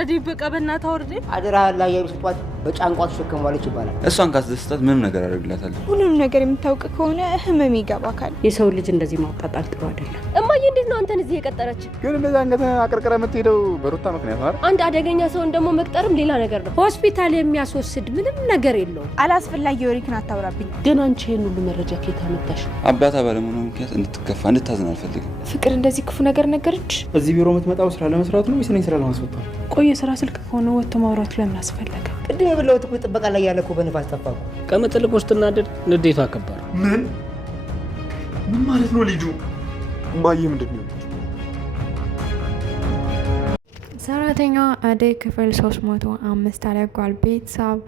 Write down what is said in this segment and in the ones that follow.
ውረዴ በቃ በእናትህ አውርዴ አደራ ላይ ያሉት በጫንቋት ተሸከማለች ይባላል። እሷን ካስደስታት ምንም ነገር አደርግላታለሁ። ሁሉም ነገር የምታውቅ ከሆነ ህመም ይገባካል። የሰው ልጅ እንደዚህ ማጣጣል ጥሩ አይደለም። እማዬ እንዴት ነው አንተን እዚህ የቀጠረች? ግን እንደዛ አንገተ አቀርቅረ የምትሄደው በሩታ ምክንያት ነው። አንድ አደገኛ ሰውን ደግሞ መቅጠርም ሌላ ነገር ነው። ሆስፒታል የሚያስወስድ ምንም ነገር የለውም። አላስፈላጊ ወሬክን አታውራብኝ። ግን አንቺ ይሄን ሁሉ መረጃ ከየት አመጣሽ? አባታ ባለመሆኑ ምክንያት እንድትከፋ እንድታዝን አልፈልግም። ፍቅር እንደዚህ ክፉ ነገር ነገረች? እዚህ ቢሮ የምትመጣው ስራ ለመስራት ነው ወይስ እኔን ስራ ለማስወጣት? ቆይ የስራ ስልክ ከሆነ ወጥቶ ማውራቱ ለምን አስፈለገ? ቅድም የበላሁት እኮ ጥበቃ ላይ ያለ እኮ በንፋስ ጠፋኩ። ከመጥልቅ ውስጥ እናድር ንዴቷ ከባድ። ምን ማለት ነው ልጁ? እማዬ ምንድን ነው? ሰራተኛዋ አደይ ክፍል 305 አለጓል። ቤተሰብ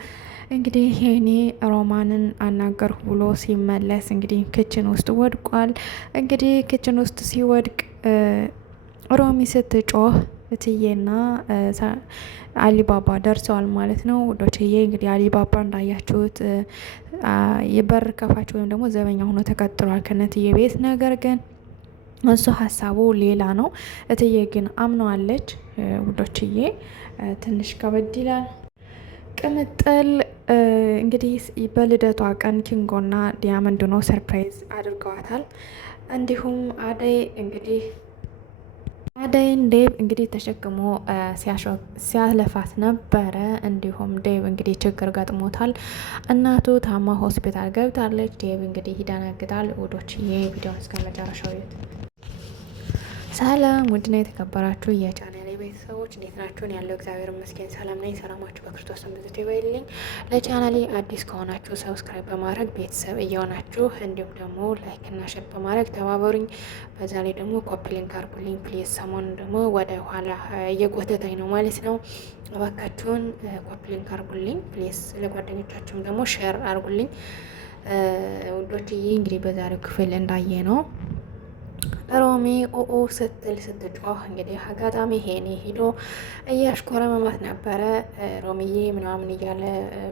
እንግዲህ ሄኔ ሮማንን አናገርኩ ብሎ ሲመለስ እንግዲህ ክችን ውስጥ ወድቋል። እንግዲህ ክችን ውስጥ ሲወድቅ ሮሚ ስትጮህ እትዬና አሊባባ ደርሰዋል ማለት ነው ውዶችዬ። እንግዲህ አሊባባ እንዳያችሁት የበር ከፋች ወይም ደግሞ ዘበኛ ሆኖ ተቀጥሏል ከነትዬ ቤት። ነገር ግን እሱ ሀሳቡ ሌላ ነው። እትዬ ግን አምነዋለች ውዶችዬ። ትንሽ ከበድ ይላል። ቅምጥል እንግዲህ በልደቷ ቀን ኪንጎና ዲያመንድ ነው ሰርፕራይዝ አድርገዋታል። እንዲሁም አደይን ዴቭ እንግዲህ ተሸክሞ ሲያለፋት ነበረ። እንዲሁም ዴቭ እንግዲህ ችግር ገጥሞታል። እናቱ ታማ ሆስፒታል ገብታለች። ዴቭ እንግዲህ ይደነግጣል። ውዶችዬ ቪዲዮን እስከ መጨረሻው ይዩት። ሰላም ውድና የተከበራችሁ የቻናሌ ቤተሰቦች እንዴት ናችሁ? ያለው እግዚአብሔር ይመስገን ሰላም ነኝ። ሰላማችሁ በክርስቶስ ብዙ ይበልልኝ። ለቻናሌ አዲስ ከሆናችሁ ሰብስክራይብ በማድረግ ቤተሰብ እየሆናችሁ እንዲሁም ደግሞ ላይክ እና ሼር በማድረግ ተባበሩኝ። በዛ ላይ ደግሞ ኮፒ ሊንክ አርጉልኝ ፕሊዝ። ሰሞኑን ደግሞ ወደ ኋላ እየጎተተኝ ነው ማለት ነው። እባካችሁን ኮፒ ሊንክ አርጉልኝ ፕሊዝ። ለጓደኞቻችሁም ደግሞ ሼር አርጉልኝ ውዶችዬ። እንግዲህ በዛሬው ክፍል እንዳየ ነው ሮሚ ኦኦ ስትል ስትጮህ እንግዲህ አጋጣሚ ሄኔ ሄዶ እያሽኮረመማት ነበረ። ሮሚዬ ምናምን እያለ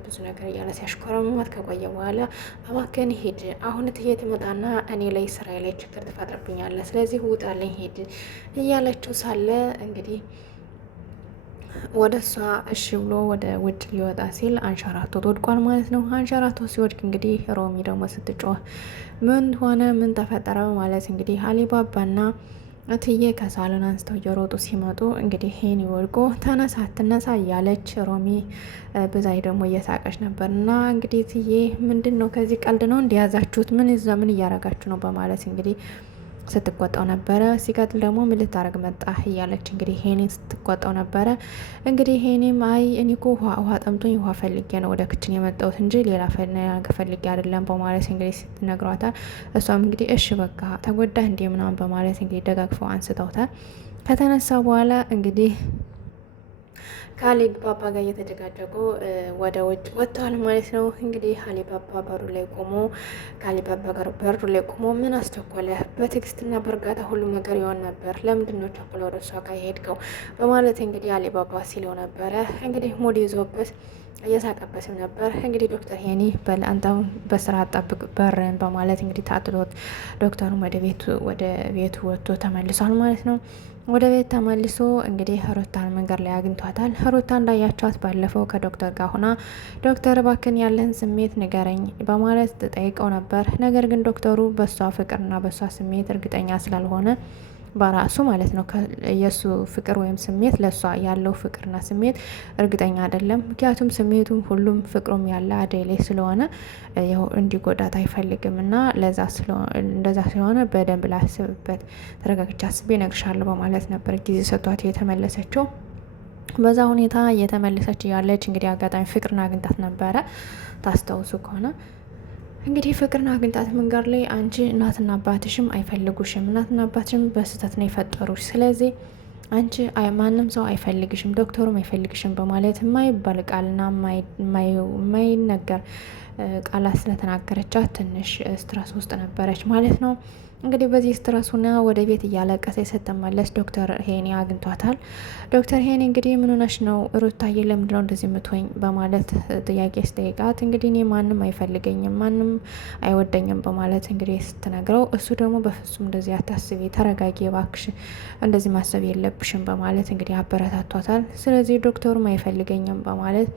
ብዙ ነገር እያለ ሲያሽኮረመማት ከቆየ በኋላ እባክህን ሂድ፣ አሁን እትዬ ትመጣና እኔ ላይ ስራዬ ላይ ችግር ትፈጥርብኛለህ፣ ስለዚህ ውጣልኝ ሂድ እያለችው ሳለ እንግዲህ ወደ እሷ እሺ ብሎ ወደ ውጭ ሊወጣ ሲል አንሸራቶ ወድቋል ማለት ነው። አንሸራቶ ሲወድቅ እንግዲህ ሮሚ ደግሞ ስትጮህ ምን ሆነ ምን ተፈጠረ ማለት እንግዲህ አሊባባና እትዬ ከሳሎን አንስተው እየሮጡ ሲመጡ እንግዲህ ሄኒ ወድቆ ተነሳ ትነሳ እያለች ሮሚ በዛይ ደግሞ እየሳቀች ነበር። እና እንግዲህ እትዬ ምንድን ነው ከዚህ ቀልድ ነው እንዲያዛችሁት ምን ይዛ ምን እያረጋችሁ ነው በማለት እንግዲህ ስትቆጣው ነበረ። ሲቀጥል ደግሞ ምን ልታረግ መጣ እያለች እንግዲህ ሄኔን ስትቆጣው ነበረ። እንግዲህ ሄኔም አይ እኔ እኮ ውሃ ጠምቶኝ ውሃ ፈልጌ ነው ወደ ክችን የመጣሁት እንጂ ሌላ ፈልጌ አይደለም በማለት እንግዲህ ስትነግሯታል። እሷም እንግዲህ እሺ በቃ ተጎዳህ እንዴ ምናምን በማለት እንግዲህ ደጋግፈው አንስተውታል። ከተነሳ በኋላ እንግዲህ ከአሊባባ ጋር እየተደጋደጉ ወደ ውጭ ወጥተዋል ማለት ነው። እንግዲህ አሊባባ በሩ ላይ ቆሞ ከአሊባባ ጋር በሩ ላይ ቆሞ ምን አስቸኮለ? በትዕግስትና በእርጋታ ሁሉም ነገር ይሆን ነበር። ለምንድን ነው ቸኮለ ወደ እሷ ጋር የሄድከው? በማለት እንግዲህ አሊባባ ሲለው ነበረ። እንግዲህ ሙድ ይዞበት እየሳቀበትም ነበር። እንግዲህ ዶክተር ሄኒ አንተም በስራ ጠብቅ በርን በማለት እንግዲህ ታጥሎት ዶክተሩም ወደ ቤቱ ወጥቶ ተመልሷል ማለት ነው። ወደ ቤት ተመልሶ እንግዲህ ሩታን መንገድ ላይ አግኝቷታል። ሩታ እንዳያቸዋት ባለፈው ከዶክተር ጋር ሆና ዶክተር እባክን ያለን ስሜት ንገረኝ በማለት ተጠይቀው ነበር። ነገር ግን ዶክተሩ በሷ ፍቅርና በሷ ስሜት እርግጠኛ ስላልሆነ በራሱ ማለት ነው የሱ ፍቅር ወይም ስሜት ለሷ ያለው ፍቅርና ስሜት እርግጠኛ አይደለም። ምክንያቱም ስሜቱም ሁሉም ፍቅሩም ያለ አደይ ላይ ስለሆነ እንዲጎዳት አይፈልግም እና እንደዛ ስለሆነ በደንብ ላስብበት ተረጋግቼ አስቤ እነግርሻለሁ በማለት ነበር ጊዜ ሰጥቷት የተመለሰችው። በዛ ሁኔታ እየተመለሰች ያለች እንግዲህ አጋጣሚ ፍቅርን አግኝታት ነበረ ታስታውሱ ከሆነ እንግዲህ ፍቅርና አግኝታት መንገድ ላይ አንቺ እናትና አባትሽም አይፈልጉሽም፣ እናትና አባትሽም በስህተት ነው የፈጠሩሽ፣ ስለዚህ አንቺ ማንም ሰው አይፈልግሽም፣ ዶክተሩም አይፈልግሽም በማለት የማይባል ቃልና የማይነገር ቃላት ስለተናገረቻት ትንሽ ስትረስ ውስጥ ነበረች ማለት ነው። እንግዲህ በዚህ ስትረሱና ወደ ቤት እያለቀሰች ስትመለስ ዶክተር ሄኒ አግኝቷታል። ዶክተር ሄኒ እንግዲህ ምን ሆነሽ ነው ሩታዬ፣ ለምንድን ነው እንደዚህ የምትሆኝ በማለት ጥያቄ ስጠይቃት እንግዲህ እኔ ማንም አይፈልገኝም፣ ማንም አይወደኝም በማለት እንግዲህ ስትነግረው እሱ ደግሞ በፍጹም እንደዚህ አታስቢ፣ ተረጋጊ እባክሽ፣ እንደዚህ ማሰብ የለብሽም በማለት እንግዲህ አበረታቷታል። ስለዚህ ዶክተሩም አይፈልገኝም በማለት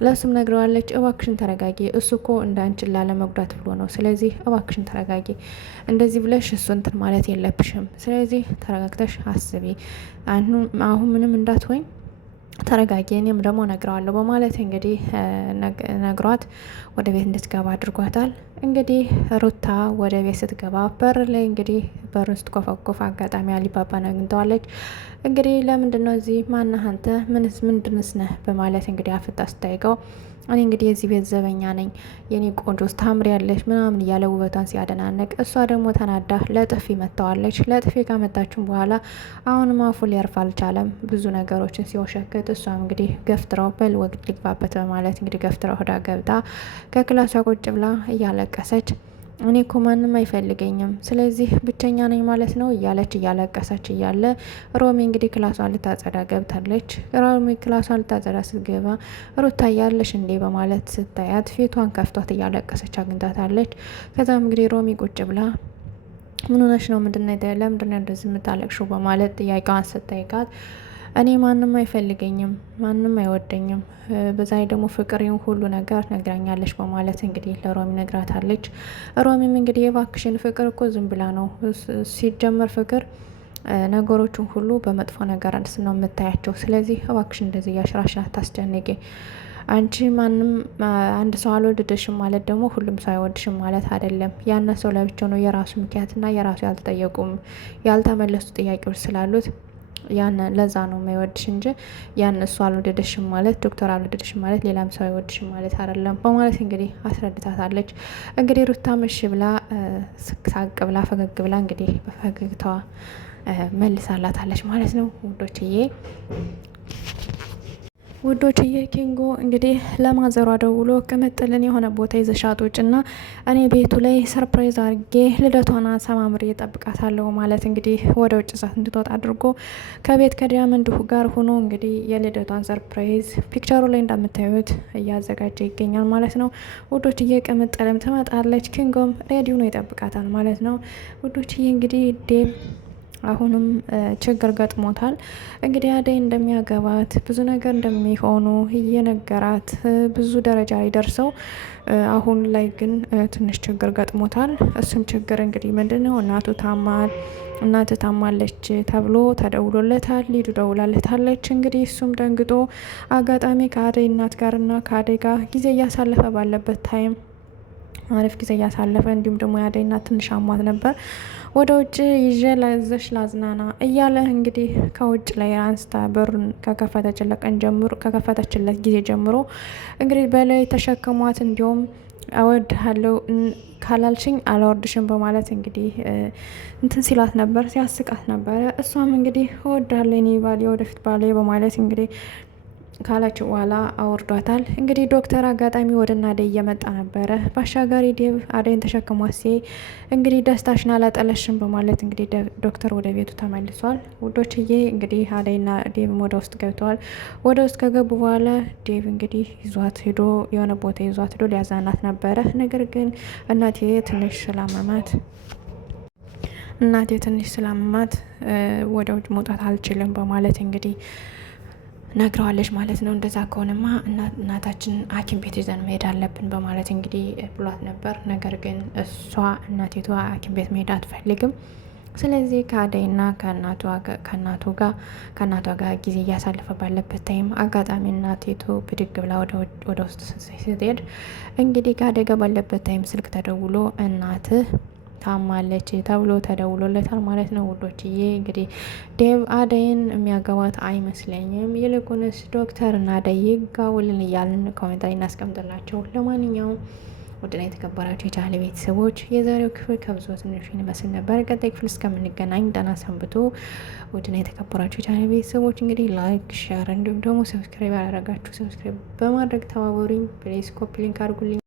ለሱም ነግረዋለች። እባክሽን ተረጋጊ፣ እሱ እኮ እንዳንችን ላለመጉዳት ብሎ ነው። ስለዚህ እባክሽን ተረጋጊ፣ እንደዚህ ብለሽ እሱ እንትን ማለት የለብሽም። ስለዚህ ተረጋግተሽ አስቢ፣ አሁን ምንም እንዳትሆኝ ተረጋጊ፣ እኔም ደግሞ ነግረዋለሁ በማለት እንግዲህ ነግሯት ወደ ቤት እንድትገባ አድርጓታል። እንግዲህ ሩታ ወደ ቤት ስትገባ በር ላይ እንግዲህ በሩን ስትኮፈኮፍ አጋጣሚ አሊባባን አግኝተዋለች። እንግዲህ ለምንድን ነው እዚህ ማነህ አንተ ምንድንስ ነህ በማለት እንግዲህ አፍጣ ስታይቀው እኔ እንግዲህ የዚህ ቤት ዘበኛ ነኝ፣ የኔ ቆንጆ ታምሪያለሽ ምናምን እያለ ውበቷን ሲያደናነቅ፣ እሷ ደግሞ ተናዳ ለጥፊ መታዋለች። ለጥፊ ካመጣችን በኋላ አሁንም አፉ ሊያርፍ አልቻለም፣ ብዙ ነገሮችን ሲወሸክት፣ እሷም እንግዲህ ገፍትራው በል ወግ ልግባበት በማለት እንግዲህ ገፍትራው ሆዳ ገብታ ከክላሷ ቁጭ ብላ እያለቀሰች እኔ እኮ ማንም አይፈልገኝም፣ ስለዚህ ብቸኛ ነኝ ማለት ነው እያለች እያለቀሰች እያለ ሮሚ እንግዲህ ክላሷን ልታጸዳ ገብታለች። ሮሚ ክላሷን ልታጸዳ ስትገባ ሩታ ያለሽ እንዴ በማለት ስታያት ፊቷን ከፍቷት እያለቀሰች አግኝታታለች። ከዛም እንግዲህ ሮሚ ቁጭ ብላ ምን ሆነሽ ነው ለምንድነው እንደዚህ የምታለቅሽው በማለት ጥያቄዋን ስጠይቃት እኔ ማንም አይፈልገኝም፣ ማንም አይወደኝም፣ በዛ ደግሞ ፍቅሬን ሁሉ ነገር ነግራኛለች በማለት እንግዲህ ለሮሚ ነግራታለች። ሮሚም እንግዲህ የባክሽን ፍቅር እኮ ዝም ብላ ነው ሲጀመር ፍቅር ነገሮችን ሁሉ በመጥፎ ነገር አንስ ነው የምታያቸው። ስለዚህ እባክሽ እንደዚህ ያሽራሽን አታስጨንቂ። አንቺ ማንም አንድ ሰው አልወደደሽም ማለት ደግሞ ሁሉም ሰው አይወድሽም ማለት አይደለም። ያን ሰው ለብቻው ነው የራሱ ምክንያትና የራሱ ያልተጠየቁም ያልተመለሱ ጥያቄዎች ስላሉት ያን ለዛ ነው የማይወድሽ እንጂ ያን እሱ አልወደደሽም ማለት ዶክተር አልወደደሽም ማለት ሌላም ሰው አይወድሽም ማለት አይደለም በማለት እንግዲህ አስረድታታለች። እንግዲህ ሩታ መሽ ብላ ሳቅ ብላ ፈገግ ብላ እንግዲህ በፈገግታዋ መልሳላታለች ማለት ነው ውዶችዬ ኪንጎ እንግዲህ ለማዘሯ ደውሎ ቅምጥልን የሆነ ቦታ ይዘሻት ውጭና እኔ ቤቱ ላይ ሰርፕራይዝ አድርጌ ልደቷን አሳማምሬ እጠብቃታለሁ ማለት እንግዲህ ወደ ውጭ ዛት እንድትወጣ አድርጎ ከቤት ከዲያመንድ ጋር ሆኖ እንግዲህ የልደቷን ሰርፕራይዝ ፒክቸሩ ላይ እንደምታዩት እያዘጋጀ ይገኛል ማለት ነው ውዶችዬ። ቅምጥልም ትመጣለች፣ ኪንጎም ሬዲዮ ነው ይጠብቃታል ማለት ነው ውዶችዬ። እንግዲህ ዴቭ አሁንም ችግር ገጥሞታል። እንግዲህ አደይ እንደሚያገባት ብዙ ነገር እንደሚሆኑ እየነገራት ብዙ ደረጃ ላይ ደርሰው አሁን ላይ ግን ትንሽ ችግር ገጥሞታል። እሱም ችግር እንግዲህ ምንድነው እናቱ ታማለች ተብሎ ተደውሎለታል። ሊዱ ደውላለታለች። እንግዲህ እሱም ደንግጦ አጋጣሚ ከአደይ እናት ጋርና ከአደይ ጋር ጊዜ እያሳለፈ ባለበት ታይም አሪፍ ጊዜ እያሳለፈ እንዲሁም ደግሞ የአደይ እናት ትንሽ አሟት ነበር። ወደ ውጭ ይዤ ለዘሽ ላዝናና እያለ እንግዲህ ከውጭ ላይ አንስታ በሩን ከከፈተችለት ጊዜ ጀምሮ እንግዲህ በላይ ተሸክሟት እንዲሁም እወድሃለሁ ካላልሽኝ አላወርድሽም በማለት እንግዲህ እንትን ሲላት ነበር፣ ሲያስቃት ነበረ። እሷም እንግዲህ እወድሃለሁ የኔ ባሌ ወደፊት ባሌ በማለት እንግዲህ ካላችሁ በኋላ አወርዷታል። እንግዲህ ዶክተር አጋጣሚ ወደ አደይ እየመጣ ነበረ። ባሻጋሪ ዴቭ አደይን ተሸክሟት እንግዲህ ደስታሽን አላጠለሽም በማለት እንግዲህ ዶክተር ወደ ቤቱ ተመልሷል። ውዶችዬ እንግዲህ አደይና ዴቭም ወደ ውስጥ ገብተዋል። ወደ ውስጥ ከገቡ በኋላ ዴቭ እንግዲህ ይዟት ሄዶ የሆነ ቦታ ይዟት ሄዶ ሊያዛናት ነበረ። ነገር ግን እናቴ ትንሽ ስላመማት ወደ ውጭ መውጣት አልችልም በማለት እንግዲህ ነግረዋለች ማለት ነው። እንደዛ ከሆነማ እናታችን ሐኪም ቤት ይዘን መሄድ አለብን በማለት እንግዲህ ብሏት ነበር። ነገር ግን እሷ እናቲቷ ሐኪም ቤት መሄድ አትፈልግም። ስለዚህ ከአደይና ከእናቷ ጋር ጊዜ እያሳለፈ ባለበት ታይም አጋጣሚ እናቲቱ ብድግ ብላ ወደ ውስጥ ስትሄድ እንግዲህ ከአደይ ጋር ባለበት ታይም ስልክ ተደውሎ እናትህ ታማለች ተብሎ ተደውሎለታል ማለት ነው ውዶችዬ። እንግዲህ ዴቭ አደይን የሚያገባት አይመስለኝም። ይልቁንስ ዶክተር እና አደይ ይጋቡልን እያልን ኮሜንት ላይ እናስቀምጥላቸው። ለማንኛውም ውድና የተከበራችሁ የቻናሌ ቤተሰቦች የዛሬው ክፍል ከብዙ ትንሽ ይመስል ነበር። ቀጣይ ክፍል እስከምንገናኝ ደህና ሰንብቱ። ውድና የተከበራችሁ የቻናሌ ቤተሰቦች እንግዲህ ላይክ፣ ሼር እንዲሁም ደግሞ ሰብስክራይብ ያላደረጋችሁ ሰብስክራይብ በማድረግ ተባበሩኝ። ፕሌስ ኮፒ ሊንክ አድርጉልኝ።